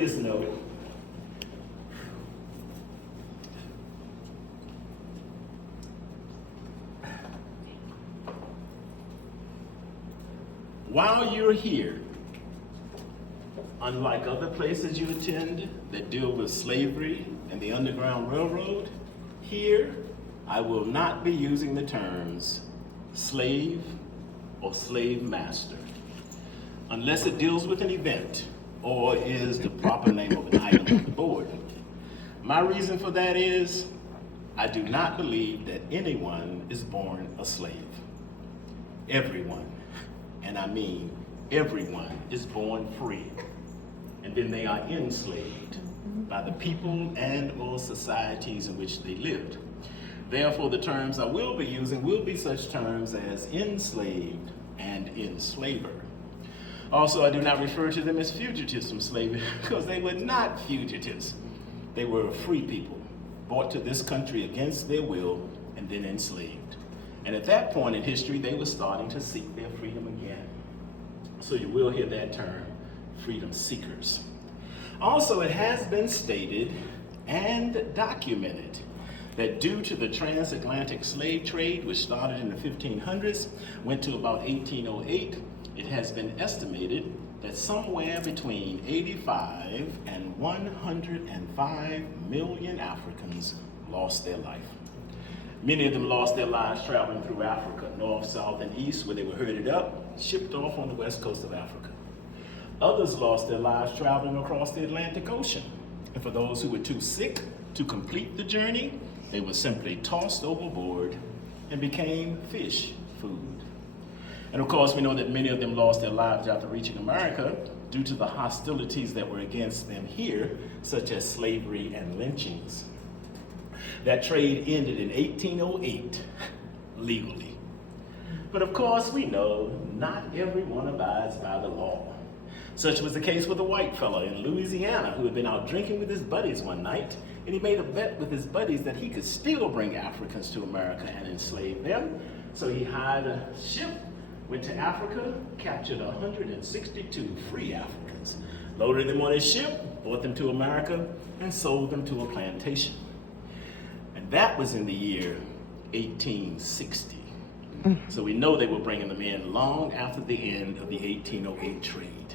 serious note, while you're here, unlike other places you attend that deal with slavery and the Underground Railroad, here I will not be using the terms slave or slave master, unless it deals with an event or is the proper name of an item on the board. My reason for that is I do not believe that anyone is born a slave. Everyone, and I mean everyone, is born free, and then they are enslaved by the people and or societies in which they lived. Therefore, the terms I will be using will be such terms as enslaved and enslaver. Also, I do not refer to them as fugitives from slavery because they were not fugitives. They were free people, brought to this country against their will and then enslaved. And at that point in history, they were starting to seek their freedom again. So you will hear that term, freedom seekers. Also, it has been stated and documented that due to the transatlantic slave trade, which started in the 1500s, went to about 1808, it has been estimated that somewhere between 85 and 105 million Africans lost their life. Many of them lost their lives traveling through Africa, north, south, and east, where they were herded up, shipped off on the west coast of Africa. Others lost their lives traveling across the Atlantic Ocean. And for those who were too sick to complete the journey, they were simply tossed overboard and became fish food. And of course, we know that many of them lost their lives after reaching America due to the hostilities that were against them here, such as slavery and lynchings. That trade ended in 1808, legally. But of course, we know not everyone abides by the law. Such was the case with a white fellow in Louisiana who had been out drinking with his buddies one night, and he made a bet with his buddies that he could still bring Africans to America and enslave them. So he hired a ship, went to Africa, captured 162 free Africans, loaded them on his ship, brought them to America, and sold them to a plantation. And that was in the year 1860. So we know they were bringing them in long after the end of the 1808 trade.